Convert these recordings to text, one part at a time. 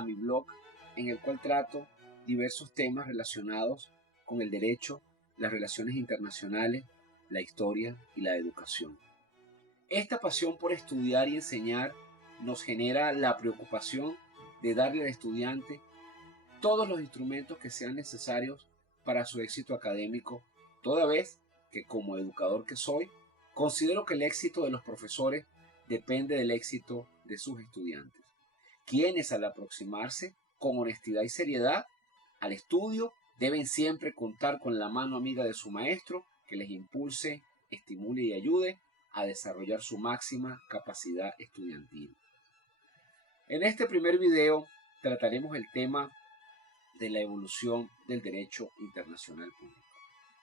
a mi blog en el cual trato diversos temas relacionados con el derecho, las relaciones internacionales, la historia y la educación. Esta pasión por estudiar y enseñar nos genera la preocupación de darle al estudiante todos los instrumentos que sean necesarios para su éxito académico, toda vez que como educador que soy, considero que el éxito de los profesores depende del éxito de sus estudiantes, quienes al aproximarse con honestidad y seriedad al estudio deben siempre contar con la mano amiga de su maestro que les impulse, estimule y ayude a desarrollar su máxima capacidad estudiantil. En este primer video trataremos el tema de la evolución del derecho internacional público.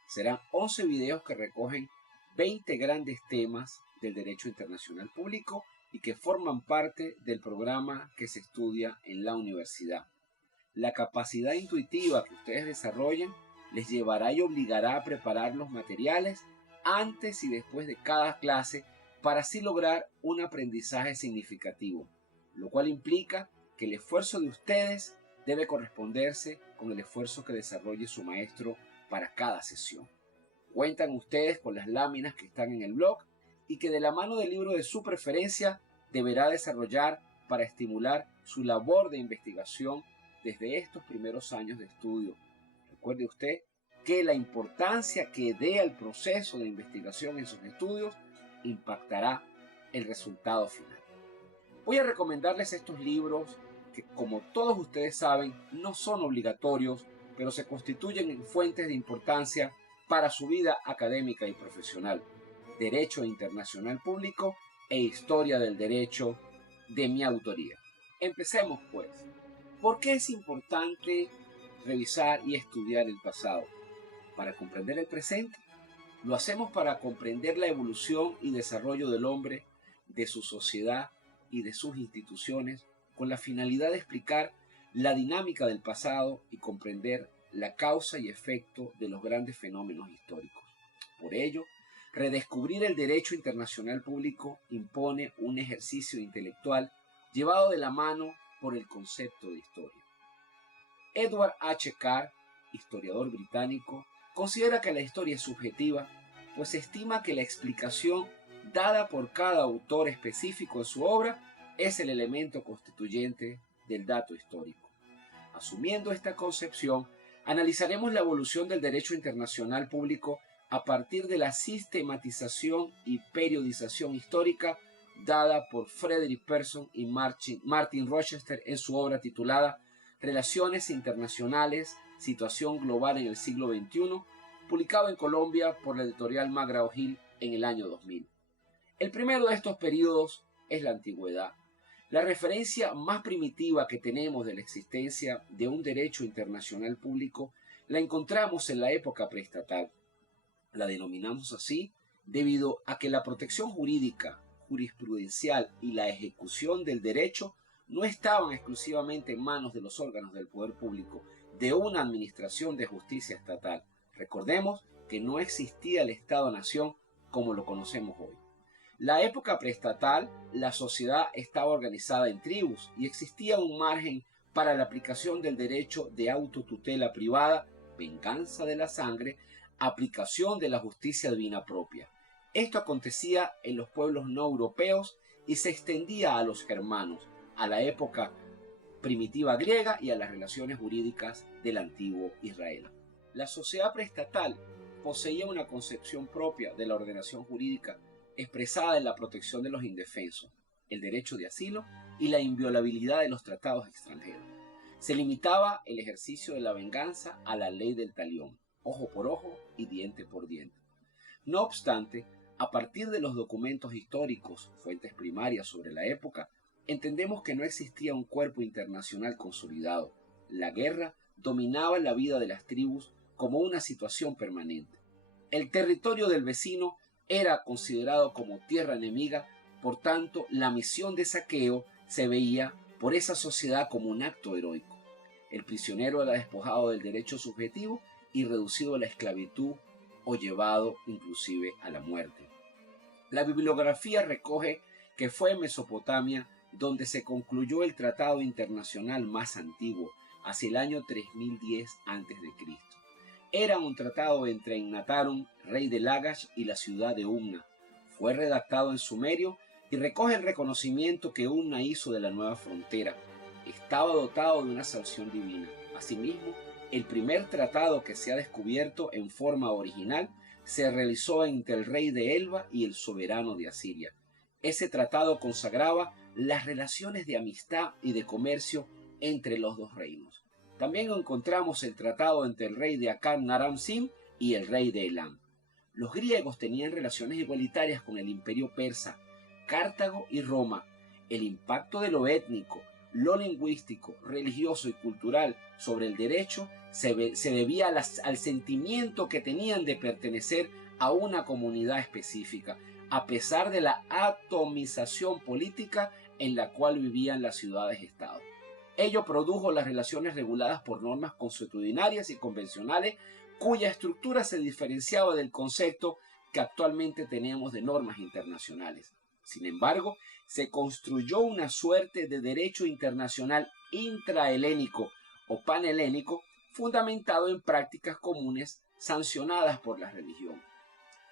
Serán 11 videos que recogen 20 grandes temas del derecho internacional público y que forman parte del programa que se estudia en la universidad. La capacidad intuitiva que ustedes desarrollen les llevará y obligará a preparar los materiales antes y después de cada clase para así lograr un aprendizaje significativo, lo cual implica que el esfuerzo de ustedes debe corresponderse con el esfuerzo que desarrolle su maestro para cada sesión. Cuentan ustedes con las láminas que están en el blog y que de la mano del libro de su preferencia deberá desarrollar para estimular su labor de investigación desde estos primeros años de estudio. Recuerde usted que la importancia que dé al proceso de investigación en sus estudios impactará el resultado final. Voy a recomendarles estos libros que, como todos ustedes saben, no son obligatorios, pero se constituyen en fuentes de importancia para su vida académica y profesional. Derecho Internacional Público e Historia del Derecho, de mi autoría. Empecemos pues. ¿Por qué es importante revisar y estudiar el pasado? ¿Para comprender el presente? Lo hacemos para comprender la evolución y desarrollo del hombre, de su sociedad y de sus instituciones, con la finalidad de explicar la dinámica del pasado y comprender la causa y efecto de los grandes fenómenos históricos. Por ello, redescubrir el derecho internacional público impone un ejercicio intelectual llevado de la mano por el concepto de historia. Edward H. Carr, historiador británico, considera que la historia es subjetiva, pues estima que la explicación dada por cada autor específico en su obra es el elemento constituyente del dato histórico. Asumiendo esta concepción, analizaremos la evolución del derecho internacional público a partir de la sistematización y periodización histórica dada por Frederick Persson y Martin Rochester en su obra titulada Relaciones Internacionales, Situación Global en el Siglo XXI, publicado en Colombia por la editorial McGraw-Hill en el año 2000. El primero de estos periodos es la antigüedad. La referencia más primitiva que tenemos de la existencia de un derecho internacional público la encontramos en la época preestatal. La denominamos así debido a que la protección jurídica, jurisprudencial y la ejecución del derecho no estaban exclusivamente en manos de los órganos del poder público, de una administración de justicia estatal. Recordemos que no existía el Estado-Nación como lo conocemos hoy. La época preestatal, la sociedad estaba organizada en tribus y existía un margen para la aplicación del derecho de autotutela privada, venganza de la sangre, aplicación de la justicia divina propia. Esto acontecía en los pueblos no europeos y se extendía a los germanos, a la época primitiva griega y a las relaciones jurídicas del antiguo Israel. La sociedad preestatal poseía una concepción propia de la ordenación jurídica expresada en la protección de los indefensos, el derecho de asilo y la inviolabilidad de los tratados extranjeros. Se limitaba el ejercicio de la venganza a la ley del talión, ojo por ojo y diente por diente. No obstante, a partir de los documentos históricos, fuentes primarias sobre la época, entendemos que no existía un cuerpo internacional consolidado. La guerra dominaba la vida de las tribus como una situación permanente. El territorio del vecino era considerado como tierra enemiga, por tanto, la misión de saqueo se veía por esa sociedad como un acto heroico. El prisionero era despojado del derecho subjetivo y reducido a la esclavitud o llevado inclusive a la muerte. La bibliografía recoge que fue en Mesopotamia donde se concluyó el tratado internacional más antiguo, hacia el año 3010 a.C. Era un tratado entre Innatarum, rey de Lagash, y la ciudad de Umna. Fue redactado en sumerio y recoge el reconocimiento que Umna hizo de la nueva frontera. Estaba dotado de una sanción divina. Asimismo, el primer tratado que se ha descubierto en forma original se realizó entre el rey de Elba y el soberano de Asiria. Ese tratado consagraba las relaciones de amistad y de comercio entre los dos reinos. También encontramos el tratado entre el rey de Akkad Naram-Sin y el rey de Elam. Los griegos tenían relaciones igualitarias con el imperio persa, Cartago y Roma. El impacto de lo étnico, lo lingüístico, religioso y cultural sobre el derecho se debía al sentimiento que tenían de pertenecer a una comunidad específica, a pesar de la atomización política en la cual vivían las ciudades-estado. Ello produjo las relaciones reguladas por normas consuetudinarias y convencionales, cuya estructura se diferenciaba del concepto que actualmente tenemos de normas internacionales. Sin embargo, se construyó una suerte de derecho internacional intrahelénico o panhelénico fundamentado en prácticas comunes sancionadas por la religión.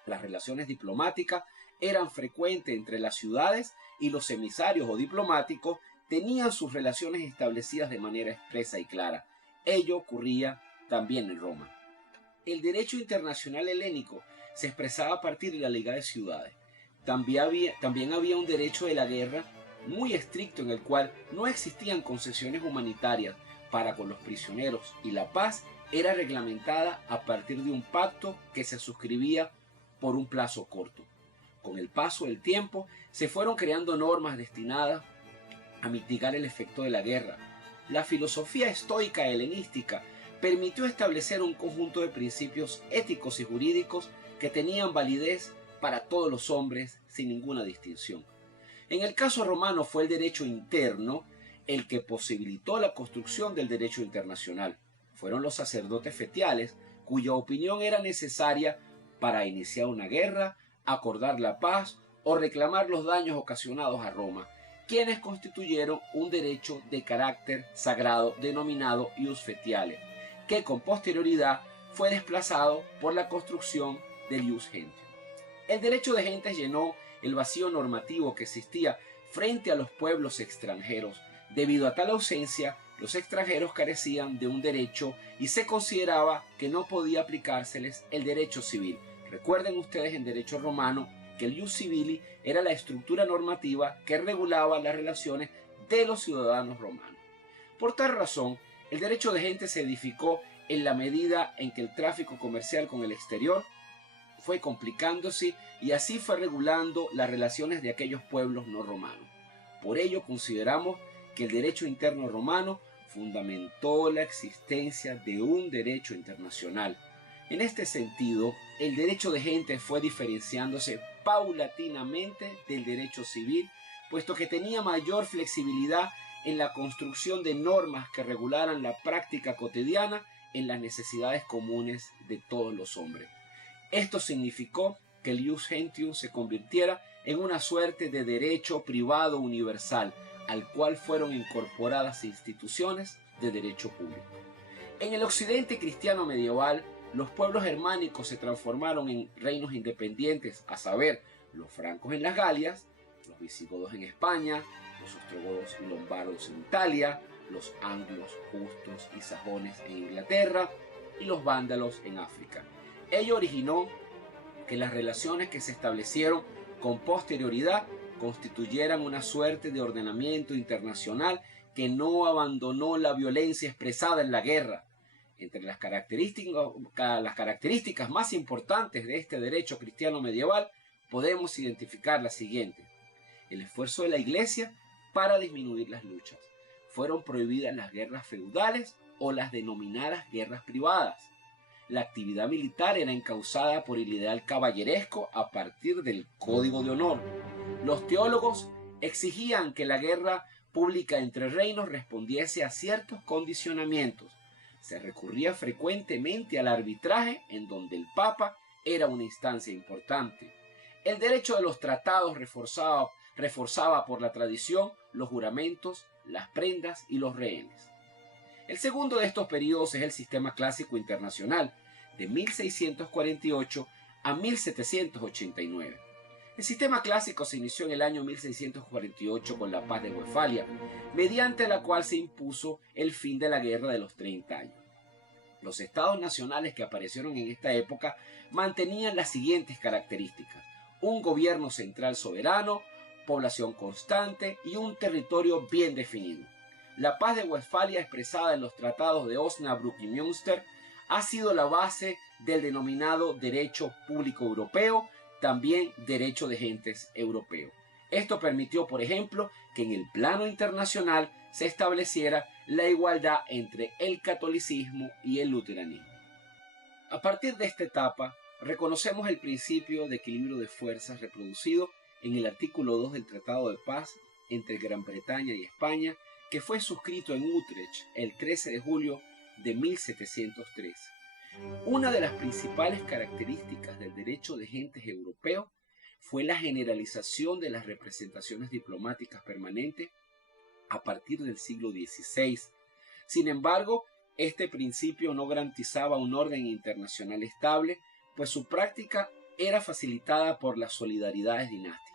Las relaciones diplomáticas eran frecuentes entre las ciudades y los emisarios o diplomáticos tenían sus relaciones establecidas de manera expresa y clara. Ello ocurría también en Roma. El derecho internacional helénico se expresaba a partir de la Liga de Ciudades. También había un derecho de la guerra muy estricto en el cual no existían concesiones humanitarias para con los prisioneros y la paz era reglamentada a partir de un pacto que se suscribía por un plazo corto. Con el paso del tiempo se fueron creando normas destinadas a mitigar el efecto de la guerra. La filosofía estoica helenística permitió establecer un conjunto de principios éticos y jurídicos que tenían validez para todos los hombres sin ninguna distinción. En el caso romano fue el derecho interno el que posibilitó la construcción del derecho internacional. Fueron los sacerdotes fetiales, cuya opinión era necesaria para iniciar una guerra, acordar la paz o reclamar los daños ocasionados a Roma, quienes constituyeron un derecho de carácter sagrado denominado ius fetiale, que con posterioridad fue desplazado por la construcción del ius gentium. El derecho de gentes llenó el vacío normativo que existía frente a los pueblos extranjeros. Debido a tal ausencia, los extranjeros carecían de un derecho y se consideraba que no podía aplicárseles el derecho civil. Recuerden ustedes en derecho romano que el ius civili era la estructura normativa que regulaba las relaciones de los ciudadanos romanos. Por tal razón, el derecho de gente se edificó en la medida en que el tráfico comercial con el exterior fue complicándose y así fue regulando las relaciones de aquellos pueblos no romanos. Por ello consideramos que el derecho interno romano fundamentó la existencia de un derecho internacional. En este sentido, el derecho de gente fue diferenciándose paulatinamente del derecho civil, puesto que tenía mayor flexibilidad en la construcción de normas que regularan la práctica cotidiana en las necesidades comunes de todos los hombres. Esto significó que el ius gentium se convirtiera en una suerte de derecho privado universal, al cual fueron incorporadas instituciones de derecho público. En el occidente cristiano medieval, los pueblos germánicos se transformaron en reinos independientes, a saber, los francos en las Galias, los visigodos en España, los ostrogodos y lombardos en Italia, los anglos, justos y sajones en Inglaterra y los vándalos en África. Ello originó que las relaciones que se establecieron con posterioridad constituyeran una suerte de ordenamiento internacional que no abandonó la violencia expresada en la guerra. Entre las características más importantes de este derecho cristiano medieval podemos identificar las siguientes. El esfuerzo de la Iglesia para disminuir las luchas. Fueron prohibidas las guerras feudales o las denominadas guerras privadas. La actividad militar era encauzada por el ideal caballeresco a partir del código de honor. Los teólogos exigían que la guerra pública entre reinos respondiese a ciertos condicionamientos. Se recurría frecuentemente al arbitraje, en donde el Papa era una instancia importante. El derecho de los tratados reforzaba reforzada por la tradición, los juramentos, las prendas y los rehenes. El segundo de estos periodos es el sistema clásico internacional, de 1648 a 1789. El sistema clásico se inició en el año 1648 con la Paz de Westfalia, mediante la cual se impuso el fin de la Guerra de los 30 años. Los estados nacionales que aparecieron en esta época mantenían las siguientes características: un gobierno central soberano, población constante y un territorio bien definido. La Paz de Westfalia, expresada en los tratados de Osnabrück y Münster, ha sido la base del denominado derecho público europeo, también derecho de gentes europeo. Esto permitió, por ejemplo, que en el plano internacional se estableciera la igualdad entre el catolicismo y el luteranismo. A partir de esta etapa, reconocemos el principio de equilibrio de fuerzas reproducido en el artículo 2 del Tratado de Paz entre Gran Bretaña y España, que fue suscrito en Utrecht el 13 de julio de 1703. Una de las principales características del derecho de gentes europeo fue la generalización de las representaciones diplomáticas permanentes a partir del siglo XVI. Sin embargo, este principio no garantizaba un orden internacional estable, pues su práctica era facilitada por las solidaridades dinásticas.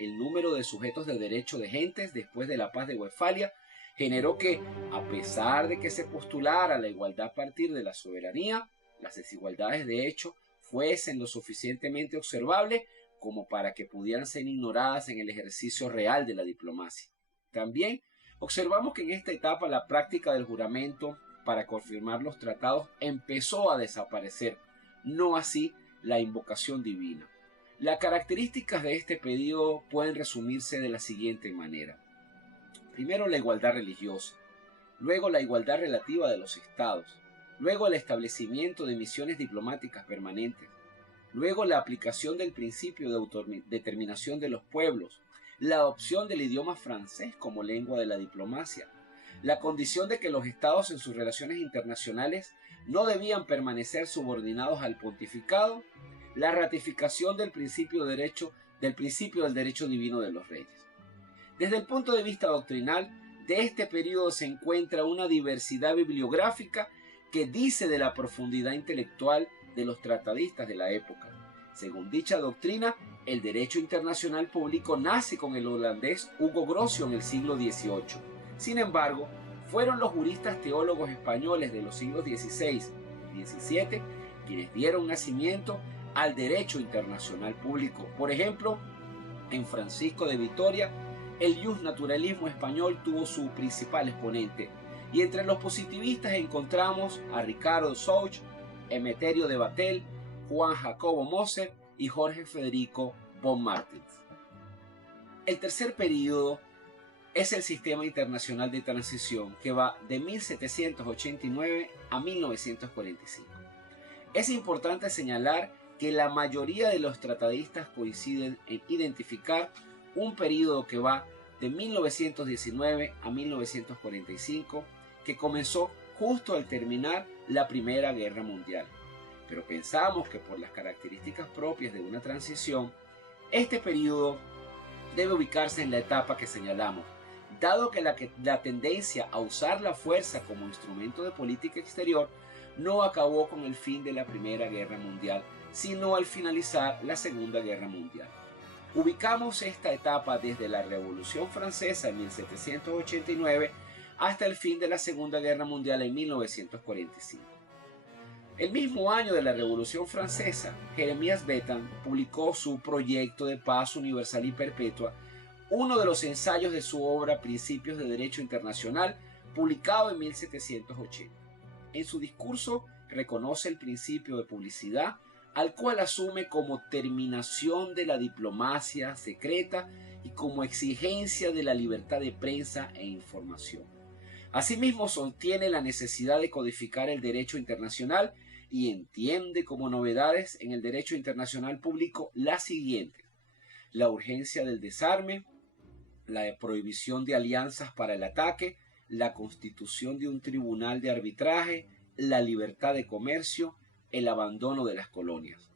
El número de sujetos de derecho de gentes después de la Paz de Westfalia generó que, a pesar de que se postulara la igualdad a partir de la soberanía, las desigualdades de hecho fuesen lo suficientemente observables como para que pudieran ser ignoradas en el ejercicio real de la diplomacia. También observamos que en esta etapa la práctica del juramento para confirmar los tratados empezó a desaparecer, no así la invocación divina. Las características de este periodo pueden resumirse de la siguiente manera. Primero, la igualdad religiosa, luego la igualdad relativa de los estados, luego el establecimiento de misiones diplomáticas permanentes, luego la aplicación del principio de autodeterminación de los pueblos, la adopción del idioma francés como lengua de la diplomacia, la condición de que los estados en sus relaciones internacionales no debían permanecer subordinados al pontificado, la ratificación del principio del derecho divino de los reyes. Desde el punto de vista doctrinal, de este periodo se encuentra una diversidad bibliográfica que dice de la profundidad intelectual de los tratadistas de la época. Según dicha doctrina, el derecho internacional público nace con el holandés Hugo Grocio en el siglo XVIII. Sin embargo, fueron los juristas teólogos españoles de los siglos XVI y XVII quienes dieron nacimiento al derecho internacional público. Por ejemplo, en Francisco de Vitoria, el justnaturalismo español tuvo su principal exponente, y entre los positivistas encontramos a Ricardo Souch, Emeterio de Batel, Juan Jacobo Moser y Jorge Federico von Martins. El tercer período es el sistema internacional de transición, que va de 1789 a 1945. Es importante señalar que la mayoría de los tratadistas coinciden en identificar un período que va de 1919 a 1945, que comenzó justo al terminar la Primera Guerra Mundial. Pero pensamos que por las características propias de una transición, este período debe ubicarse en la etapa que señalamos, dado que la tendencia a usar la fuerza como instrumento de política exterior no acabó con el fin de la Primera Guerra Mundial, sino al finalizar la Segunda Guerra Mundial. Ubicamos esta etapa desde la Revolución Francesa en 1789 hasta el fin de la Segunda Guerra Mundial en 1945. El mismo año de la Revolución Francesa, Jeremías Bentham publicó su Proyecto de Paz Universal y Perpetua, uno de los ensayos de su obra Principios de Derecho Internacional, publicado en 1780. En su discurso reconoce el principio de publicidad, al cual asume como terminación de la diplomacia secreta y como exigencia de la libertad de prensa e información. Asimismo, sostiene la necesidad de codificar el derecho internacional y entiende como novedades en el derecho internacional público las siguientes: la urgencia del desarme, la prohibición de alianzas para el ataque, la constitución de un tribunal de arbitraje, la libertad de comercio, el abandono de las colonias.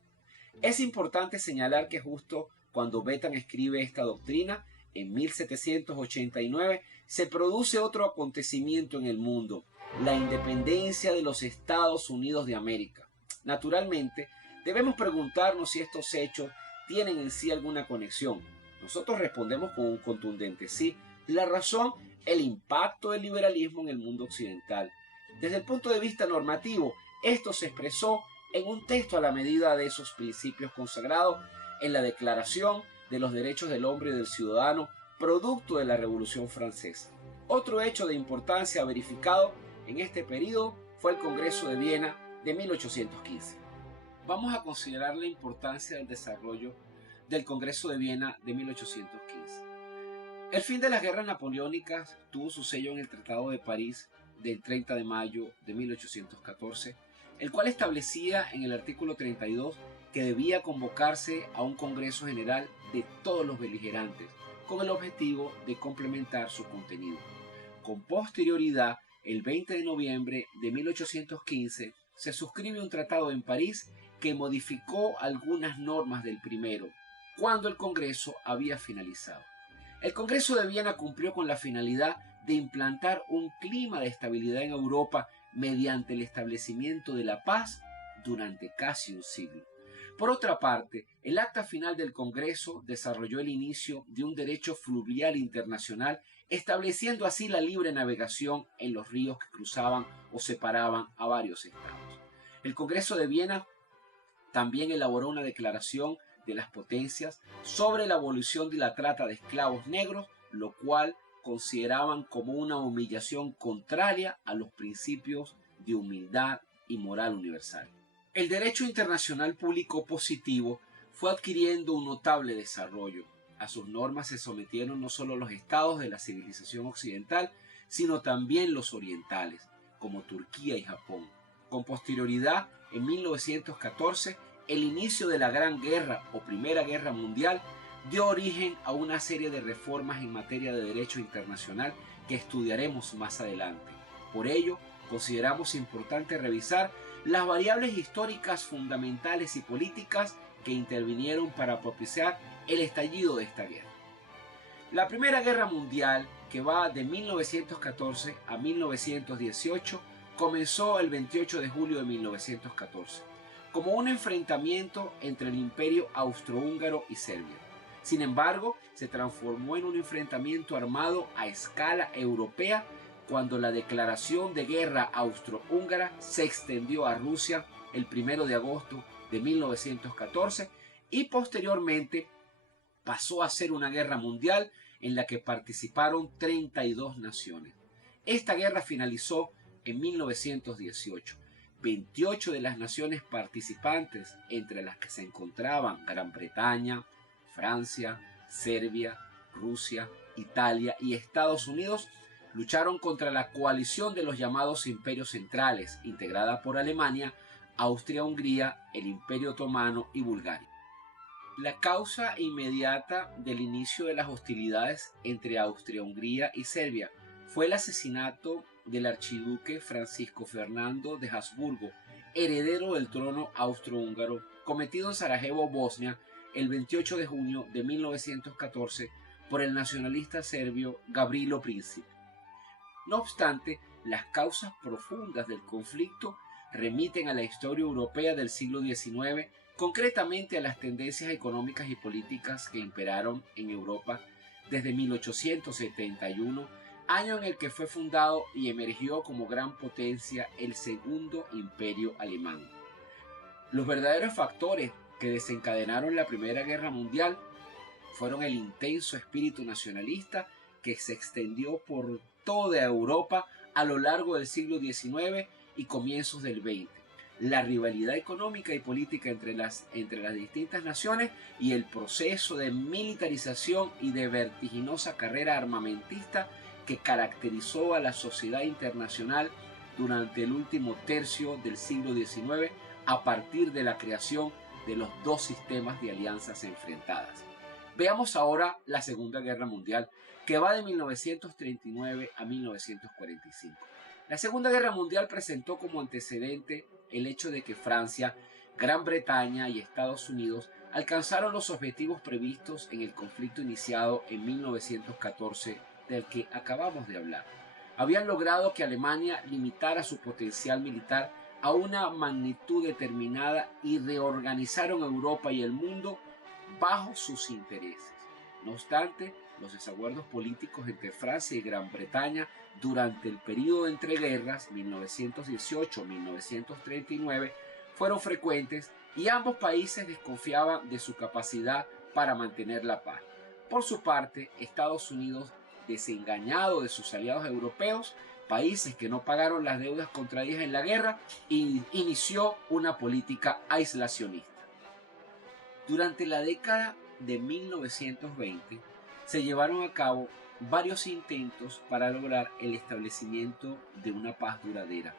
Es importante señalar que justo cuando Bentham escribe esta doctrina, en 1789, se produce otro acontecimiento en el mundo, la independencia de los Estados Unidos de América. Naturalmente, debemos preguntarnos si estos hechos tienen en sí alguna conexión. Nosotros respondemos con un contundente sí. La razón, el impacto del liberalismo en el mundo occidental. Desde el punto de vista normativo, esto se expresó en un texto a la medida de esos principios consagrados en la Declaración de los Derechos del Hombre y del Ciudadano, producto de la Revolución Francesa. Otro hecho de importancia verificado en este periodo fue el Congreso de Viena de 1815. Vamos a considerar la importancia del desarrollo del Congreso de Viena de 1815. El fin de las guerras napoleónicas tuvo su sello en el Tratado de París del 30 de mayo de 1814, el cual establecía en el artículo 32 que debía convocarse a un Congreso General de todos los beligerantes, con el objetivo de complementar su contenido. Con posterioridad, el 20 de noviembre de 1815, se suscribe un tratado en París que modificó algunas normas del primero, cuando el Congreso había finalizado. El Congreso de Viena cumplió con la finalidad de implantar un clima de estabilidad en Europa mediante el establecimiento de la paz durante casi un siglo. Por otra parte, el acta final del Congreso desarrolló el inicio de un derecho fluvial internacional, estableciendo así la libre navegación en los ríos que cruzaban o separaban a varios estados. El Congreso de Viena también elaboró una declaración de las potencias sobre la abolición de la trata de esclavos negros, lo cual consideraban como una humillación contraria a los principios de humildad y moral universal. El derecho internacional público positivo fue adquiriendo un notable desarrollo. A sus normas se sometieron no solo los estados de la civilización occidental, sino también los orientales, como Turquía y Japón. Con posterioridad, en 1914, el inicio de la Gran Guerra o Primera Guerra Mundial dio origen a una serie de reformas en materia de derecho internacional que estudiaremos más adelante. Por ello, consideramos importante revisar las variables históricas fundamentales y políticas que intervinieron para propiciar el estallido de esta guerra. La Primera Guerra Mundial, que va de 1914 a 1918, comenzó el 28 de julio de 1914, como un enfrentamiento entre el Imperio Austrohúngaro y Serbia. Sin embargo, se transformó en un enfrentamiento armado a escala europea cuando la declaración de guerra austrohúngara se extendió a Rusia el 1 de agosto de 1914 y posteriormente pasó a ser una guerra mundial en la que participaron 32 naciones. Esta guerra finalizó en 1918. 28 de las naciones participantes, entre las que se encontraban Gran Bretaña, Francia, Serbia, Rusia, Italia y Estados Unidos, lucharon contra la coalición de los llamados imperios centrales, integrada por Alemania, Austria-Hungría, el Imperio Otomano y Bulgaria. La causa inmediata del inicio de las hostilidades entre Austria-Hungría y Serbia fue el asesinato del archiduque Francisco Fernando de Habsburgo, heredero del trono austrohúngaro, cometido en Sarajevo, Bosnia, el 28 de junio de 1914 por el nacionalista serbio Gavrilo Princip. No obstante, las causas profundas del conflicto remiten a la historia europea del siglo XIX, concretamente a las tendencias económicas y políticas que imperaron en Europa desde 1871, año en el que fue fundado y emergió como gran potencia el Segundo Imperio Alemán. Los verdaderos factores que desencadenaron la Primera Guerra Mundial fueron el intenso espíritu nacionalista que se extendió por toda Europa a lo largo del siglo XIX y comienzos del XX, la rivalidad económica y política entre las distintas naciones y el proceso de militarización y de vertiginosa carrera armamentista que caracterizó a la sociedad internacional durante el último tercio del siglo XIX a partir de la creación de los dos sistemas de alianzas enfrentadas. Veamos ahora la Segunda Guerra Mundial, que va de 1939 a 1945. La Segunda Guerra Mundial presentó como antecedente el hecho de que Francia, Gran Bretaña y Estados Unidos alcanzaron los objetivos previstos en el conflicto iniciado en 1914 del que acabamos de hablar. Habían logrado que Alemania limitara su potencial militar a una magnitud determinada y reorganizaron Europa y el mundo bajo sus intereses. No obstante, los desacuerdos políticos entre Francia y Gran Bretaña durante el periodo de entreguerras 1918-1939 fueron frecuentes y ambos países desconfiaban de su capacidad para mantener la paz. Por su parte, Estados Unidos, desengañado de sus aliados europeos, países que no pagaron las deudas contraídas en la guerra, inició una política aislacionista. Durante la década de 1920 se llevaron a cabo varios intentos para lograr el establecimiento de una paz duradera.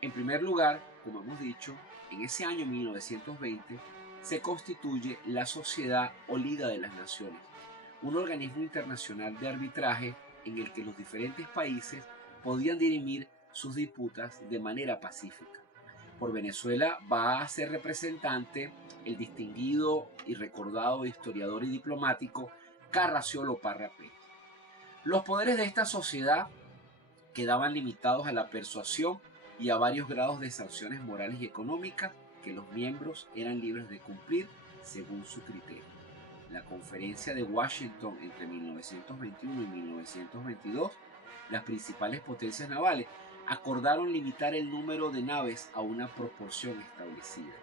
En primer lugar, como hemos dicho, en ese año 1920 se constituye la Sociedad o Liga de las Naciones, un organismo internacional de arbitraje en el que los diferentes países podían dirimir sus disputas de manera pacífica. Por Venezuela va a ser representante el distinguido y recordado historiador y diplomático Carraciolo Parra Pérez. Los poderes de esta sociedad quedaban limitados a la persuasión y a varios grados de sanciones morales y económicas que los miembros eran libres de cumplir según su criterio. La Conferencia de Washington entre 1921 y 1922, las principales potencias navales acordaron limitar el número de naves a una proporción establecida.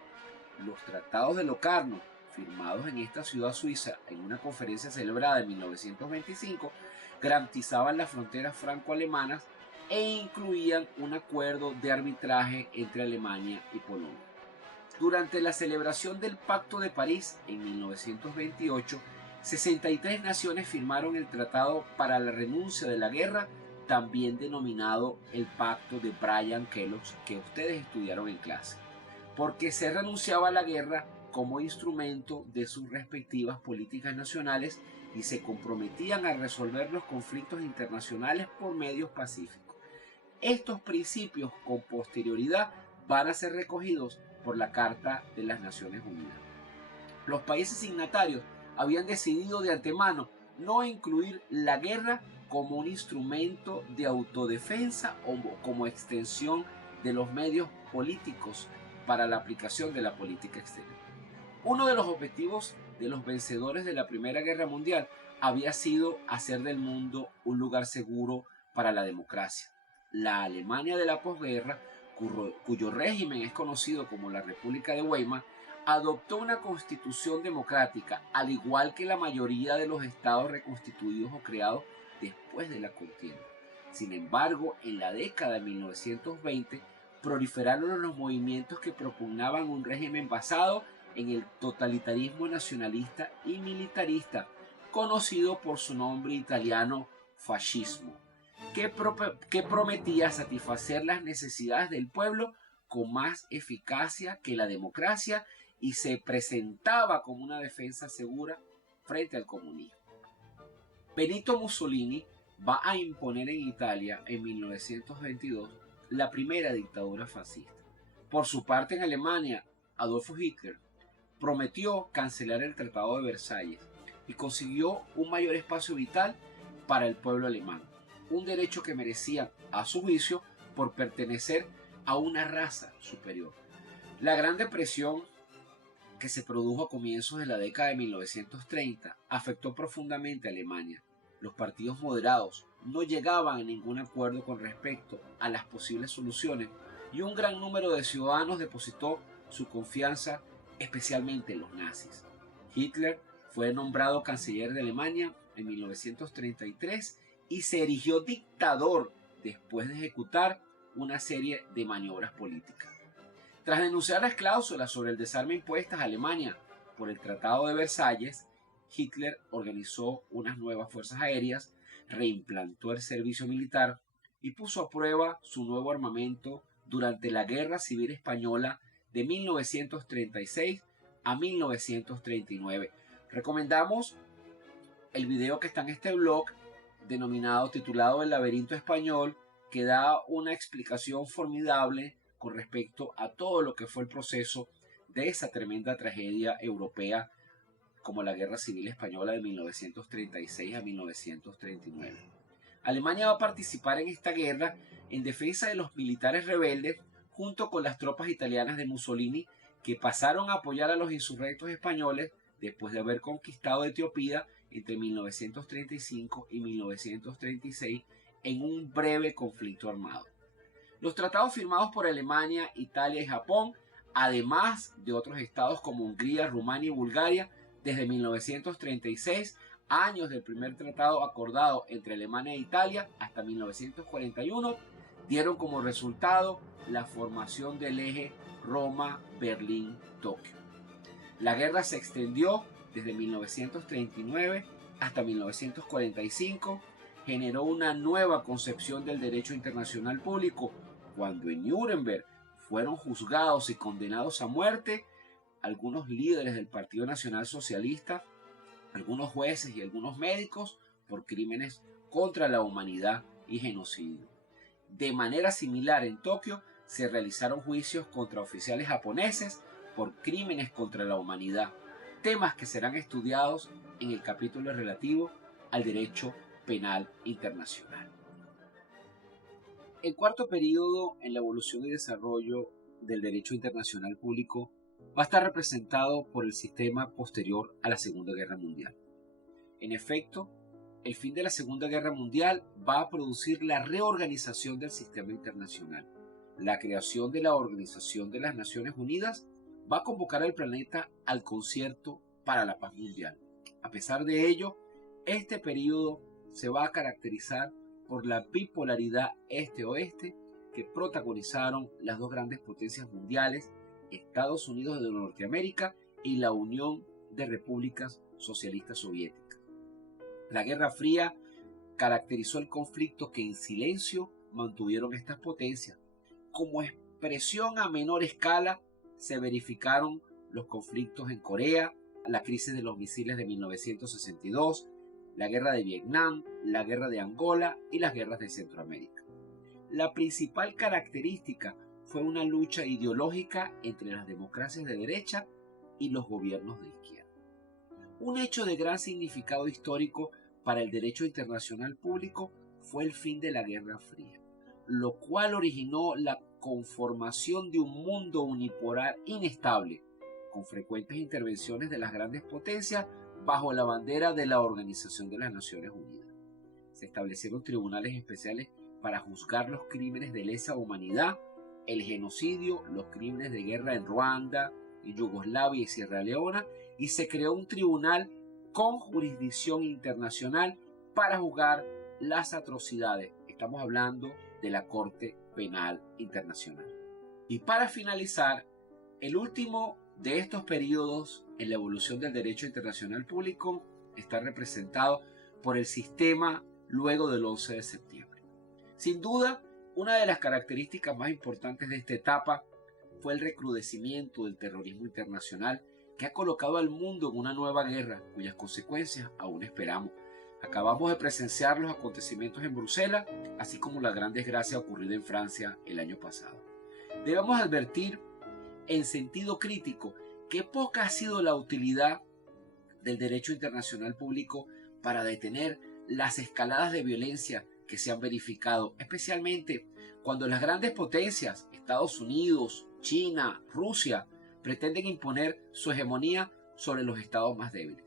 Los tratados de Locarno, firmados en esta ciudad suiza en una conferencia celebrada en 1925, garantizaban las fronteras franco-alemanas e incluían un acuerdo de arbitraje entre Alemania y Polonia. Durante la celebración del Pacto de París en 1928, 63 naciones firmaron el Tratado para la Renuncia de la Guerra, también denominado el Pacto de Bryan-Kellogg, que ustedes estudiaron en clase, porque se renunciaba a la guerra como instrumento de sus respectivas políticas nacionales y se comprometían a resolver los conflictos internacionales por medios pacíficos. Estos principios con posterioridad van a ser recogidos por la Carta de las Naciones Unidas. Los países signatarios habían decidido de antemano no incluir la guerra como un instrumento de autodefensa o como extensión de los medios políticos para la aplicación de la política exterior. Uno de los objetivos de los vencedores de la Primera Guerra Mundial había sido hacer del mundo un lugar seguro para la democracia. La Alemania de la posguerra, cuyo régimen es conocido como la República de Weimar, adoptó una constitución democrática, al igual que la mayoría de los estados reconstituidos o creados después de la contienda. Sin embargo, en la década de 1920 proliferaron los movimientos que propugnaban un régimen basado en el totalitarismo nacionalista y militarista, conocido por su nombre italiano fascismo, que prometía satisfacer las necesidades del pueblo con más eficacia que la democracia y se presentaba como una defensa segura frente al comunismo. Benito Mussolini va a imponer en Italia en 1922 la primera dictadura fascista. Por su parte, en Alemania, Adolfo Hitler prometió cancelar el Tratado de Versalles y consiguió un mayor espacio vital para el pueblo alemán, un derecho que merecían, a su juicio, por pertenecer a una raza superior. La Gran Depresión, que se produjo a comienzos de la década de 1930, afectó profundamente a Alemania. Los partidos moderados no llegaban a ningún acuerdo con respecto a las posibles soluciones y un gran número de ciudadanos depositó su confianza especialmente en los nazis. Hitler fue nombrado canciller de Alemania en 1933 y se erigió dictador después de ejecutar una serie de maniobras políticas. Tras denunciar las cláusulas sobre el desarme impuestas a Alemania por el Tratado de Versalles, Hitler organizó unas nuevas fuerzas aéreas, reimplantó el servicio militar y puso a prueba su nuevo armamento durante la Guerra Civil Española de 1936 a 1939. Recomendamos el video que está en este blog titulado El laberinto español, que da una explicación formidable con respecto a todo lo que fue el proceso de esa tremenda tragedia europea como la Guerra Civil Española de 1936 a 1939. Alemania va a participar en esta guerra en defensa de los militares rebeldes junto con las tropas italianas de Mussolini, que pasaron a apoyar a los insurrectos españoles después de haber conquistado Etiopía entre 1935 y 1936 en un breve conflicto armado. Los tratados firmados por Alemania, Italia y Japón, además de otros estados como Hungría, Rumania y Bulgaria, desde 1936, años del primer tratado acordado entre Alemania e Italia, hasta 1941, dieron como resultado la formación del eje Roma-Berlín-Tokio. La guerra se extendió desde 1939 hasta 1945, generó una nueva concepción del derecho internacional público, cuando en Nuremberg fueron juzgados y condenados a muerte algunos líderes del Partido Nacional Socialista, algunos jueces y algunos médicos por crímenes contra la humanidad y genocidio. De manera similar, en Tokio se realizaron juicios contra oficiales japoneses por crímenes contra la humanidad, temas que serán estudiados en el capítulo relativo al derecho penal internacional. El cuarto periodo en la evolución y desarrollo del derecho internacional público va a estar representado por el sistema posterior a la Segunda Guerra Mundial. En efecto, el fin de la Segunda Guerra Mundial va a producir la reorganización del sistema internacional. La creación de la Organización de las Naciones Unidas va a convocar al planeta al concierto para la paz mundial. A pesar de ello, este periodo se va a caracterizar por la bipolaridad este-oeste que protagonizaron las dos grandes potencias mundiales, Estados Unidos de Norteamérica y la Unión de Repúblicas Socialistas Soviéticas. La Guerra Fría caracterizó el conflicto que en silencio mantuvieron estas potencias. Como expresión a menor escala se verificaron los conflictos en Corea, la crisis de los misiles de 1962, la guerra de Vietnam, la guerra de Angola y las guerras de Centroamérica. La principal característica fue una lucha ideológica entre las democracias de derecha y los gobiernos de izquierda. Un hecho de gran significado histórico para el derecho internacional público fue el fin de la Guerra Fría, lo cual originó la conformación de un mundo unipolar inestable, con frecuentes intervenciones de las grandes potencias bajo la bandera de la Organización de las Naciones Unidas. Se establecieron tribunales especiales para juzgar los crímenes de lesa humanidad, el genocidio, los crímenes de guerra en Ruanda, en Yugoslavia y Sierra Leona, y se creó un tribunal con jurisdicción internacional para juzgar las atrocidades. Estamos hablando de la Corte Penal Internacional. Y para finalizar, el último de estos periodos en la evolución del derecho internacional público está representado por el sistema luego del 11 de septiembre. Sin duda, una de las características más importantes de esta etapa fue el recrudecimiento del terrorismo internacional que ha colocado al mundo en una nueva guerra cuyas consecuencias aún esperamos. Acabamos de presenciar los acontecimientos en Bruselas, así como la gran desgracia ocurrida en Francia el año pasado. Debemos advertir en sentido crítico que poca ha sido la utilidad del derecho internacional público para detener las escaladas de violencia que se han verificado, especialmente cuando las grandes potencias, Estados Unidos, China, Rusia, pretenden imponer su hegemonía sobre los estados más débiles.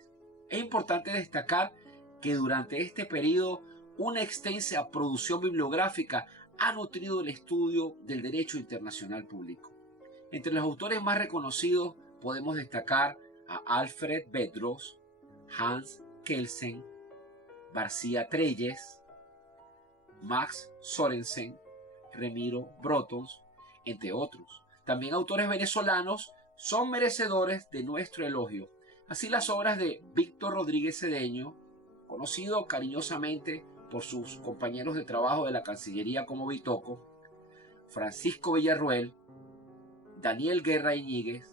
Es importante destacar que durante este periodo una extensa producción bibliográfica ha nutrido el estudio del derecho internacional público. Entre los autores más reconocidos podemos destacar a Alfred Bedros, Hans Kelsen, García Trelles, Max Sorensen, Ramiro Brotons, entre otros. También autores venezolanos son merecedores de nuestro elogio. Así las obras de Víctor Rodríguez Cedeño, conocido cariñosamente por sus compañeros de trabajo de la Cancillería como Bitoco, Francisco Villarruel, Daniel Guerra Iñiguez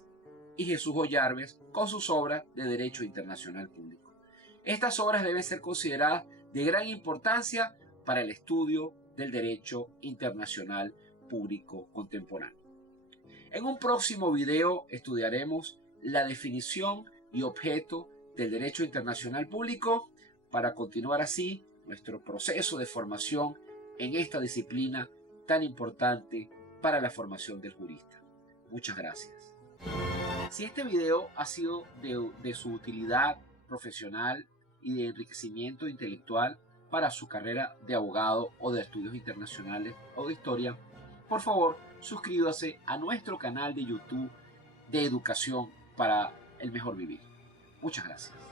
y Jesús Ollarves con sus obras de Derecho Internacional Público. Estas obras deben ser consideradas de gran importancia para el estudio del derecho internacional público contemporáneo. En un próximo video estudiaremos la definición y objeto del derecho internacional público para continuar así nuestro proceso de formación en esta disciplina tan importante para la formación del jurista. Muchas gracias. Si este video ha sido de su utilidad profesional y de enriquecimiento intelectual para su carrera de abogado o de estudios internacionales o de historia, por favor suscríbase a nuestro canal de YouTube de educación para el mejor vivir. Muchas gracias.